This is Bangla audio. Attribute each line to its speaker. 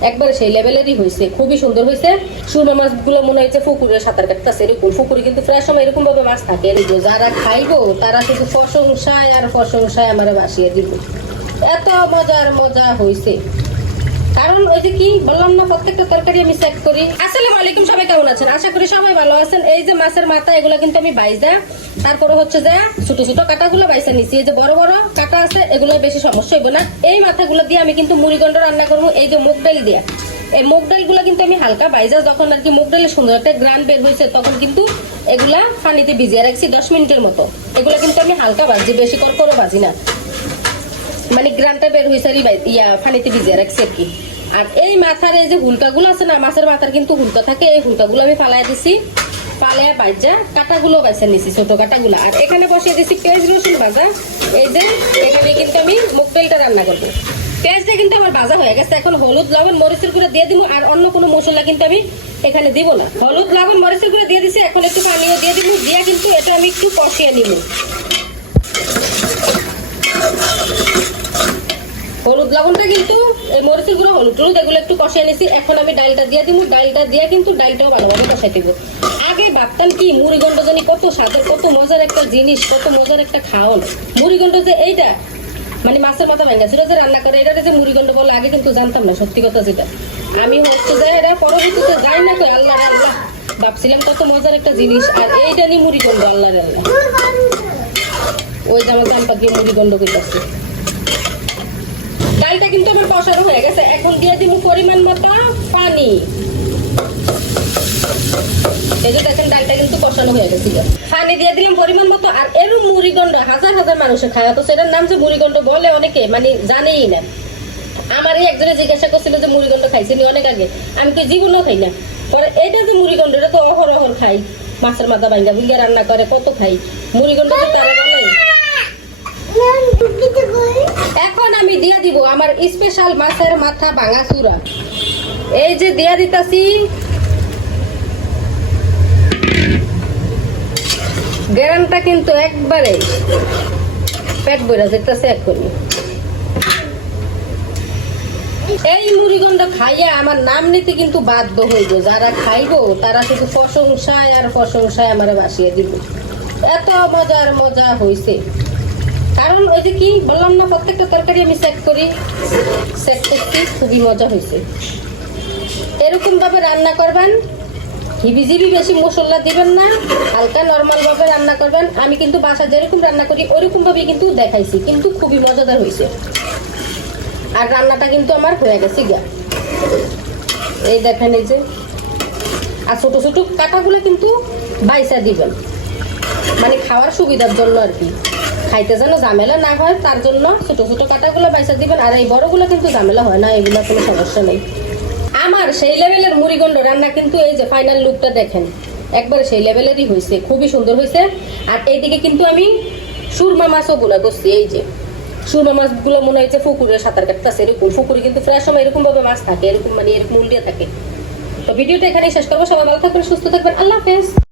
Speaker 1: একবারে সেই লেভেলেরই হয়েছে খুবই সুন্দর হয়েছে সুরমা মাছগুলো মনে হয়েছে পুকুরে সাঁতার কাটতেছে, এরকম পুকুরে কিন্তু প্রায় সময় এরকম ভাবে মাছ থাকে। যারা খাইবো, তারা শুধু প্রশংসায় আর ফসল প্রশংসায় আমার বাসিয়ে দিব। এত মজার মজা হয়েছে কারণ ওই যে কি বললাম না, প্রত্যেকটা তরকারি আমি চেক করি। আসসালামু আলাইকুম, সবাই কেমন আছেন? আশা করি সবাই ভালো আছেন। এই যে মাছের মাথা, এগুলো কিন্তু আমি বাইজা। তারপরে হচ্ছে যে ছোট ছোট কাটাগুলো বাইসা নিছি। এই যে বড় বড় কাটা আছে এগুলো বেশি সমস্যা হইব না। এই মাথাগুলো দিয়ে আমি কিন্তু মুড়িগন্ড রান্না করব, এই যে মুগ ডাল দিয়ে। এই মুগ ডালগুলো কিন্তু আমি হালকা বাইজা। যখন আর কি মুগ ডালের সুন্দর একটা গ্রান বের হয়েছে, তখন কিন্তু এগুলা পানিতে ভিজিয়ে রাখছি দশ মিনিটের মতো। এগুলো কিন্তু আমি হালকা ভাজি, বেশি করে ভাজি না। মানে গ্রানটা বের হয়েছে ইয়া পানিতে ভিজিয়ে রাখছি আর কি। আর এই মাথার এই যে হুলকাগুলো আছে না, মাছের মাথার কিন্তু হুলকা থাকে, এই হুলকাগুলো আমি ফালাই দিছি, ফালাইয়া বাইজা কাটাগুলো বাইসা নিছি, ছোট কাটাগুলো। আর এখানে বসিয়ে দিছি পেঁয়াজ, রসুন ভাজা। এই যে এখানে কিন্তু আমি মুগ ডালটা রান্না করব। পেঁয়াজটা কিন্তু আমার ভাজা হয়ে গেছে, এখন হলুদ, লবণ, মরিচের গুঁড়ো দিয়ে দিব, আর অন্য কোনো মশলা কিন্তু আমি এখানে দিব না। হলুদ, লবণ, মরিচের গুঁড়ো দিয়ে দিছি, এখন একটু পানিও দিয়ে দিব, দিয়ে কিন্তু এটা আমি একটু কষিয়ে নিব। হলুদ লবণটা কিন্তু, এই মরিচের গুঁড়ো, হলুদ টলুদ, এগুলো একটু কষিয়ে নিছি। এখন আমি ডালটা দিয়ে দিব। ডালটা দিয়ে কিন্তু ডালটাও ভালোভাবে কষাই দিব। আগে ভাবতাম কি মুড়িগন্ড জানি কত স্বাদের, কত মজার একটা জিনিস, কত মজার একটা খাওয়ান। মুড়িগন্ড যে এইটা মানে মাছের মাথা ভেঙে ছিল যে রান্না করে এটা যে মুড়িগন্ড বলে, আগে কিন্তু জানতাম না, সত্যি কথা যেটা। আমি হচ্ছে যে এটা পরবর্তীতে যাই না কই, আল্লাহ আল্লাহ, ভাবছিলাম কত মজার একটা জিনিস, আর এইটা নিয়ে মুড়িগন্ড আল্লাহ আল্লাহ। ওই যে আমার দিয়ে মুড়িগন্ড করতেছে ডালটা কিন্তু আমার কষানো হয়ে গেছে। এখন দিয়ে দিব পরিমাণ মতো পানি। বলে অনেকে মানে জানেই না। জিজ্ঞাসা যে অনেক আগে। খাই না। যে তো অহর খাই। মাছের মাথা ভাঙ্গা ভিঙ্গা রান্না করে, কত খাই। মুড়িগন্ড এখন আমি দিয়ে দিব আমার স্পেশাল মাছের মাথা ভাঙা এই যে দিয়া দিতাছি। কিন্তু একবারে পেট বইরা যেতেছে এখনই। এই মুড়িগন্ড খাইয়া আমার নাম নিতে কিন্তু বাধ্য হইব। যারা খাইবো, তারা শুধু প্রশংসায় আর প্রশংসায় আমার বাসিয়ে দিব। এত মজার মজা হইছে। কারণ ওই যে কি বললাম না, প্রত্যেকটা তরকারি আমি সেট করি। সেট করতে খুবই মজা হয়েছে। এরকম ভাবে রান্না করবেন, হিবিজিবি বেশি মশলা দিবেন না, হালকা নর্মাল ভাবে রান্না করবেন। আমি কিন্তু বাসা যেরকম রান্না করি ওরকম ভাবে কিন্তু দেখাইছি, কিন্তু খুবই মজাদার হয়েছে। আর রান্নাটা কিন্তু আমার হয়ে গেছে গা এই দেখেন এই যে, আর ছোট ছোট কাটাগুলো কিন্তু বাইসা দিবেন। মানে খাওয়ার সুবিধার জন্য আর কি। খাইতে যেন ঝামেলা না হয়, তার জন্য ছোট ছোট কাটাগুলো বাইসা দিবেন। আর এই বড়গুলো কিন্তু ঝামেলা হয় না, এগুলো কোনো সমস্যা নেই। আমার সেই লেভেলের মুড়িগন্ড রান্না কিন্তু এই যে ফাইনাল লুকটা দেখেন, একবারে সেই লেভেলেরই হয়েছে, খুবই সুন্দর হয়েছে। আর এইদিকে কিন্তু আমি সুরমা মাছও গুলা করছি, এই যে। সুরমা মাছগুলো মনে হয়েছে পুকুরে সাঁতার কাটতেছে, এরকম পুকুরে কিন্তু প্রায় সময় এরকমভাবে মাছ থাকে, এরকম মানে এরকম উল্টিয়ে থাকে। তো ভিডিওটা এখানেই শেষ করব, সবাই ভালো থাকবেন, সুস্থ থাকবেন, আল্লাহ হাফেজ।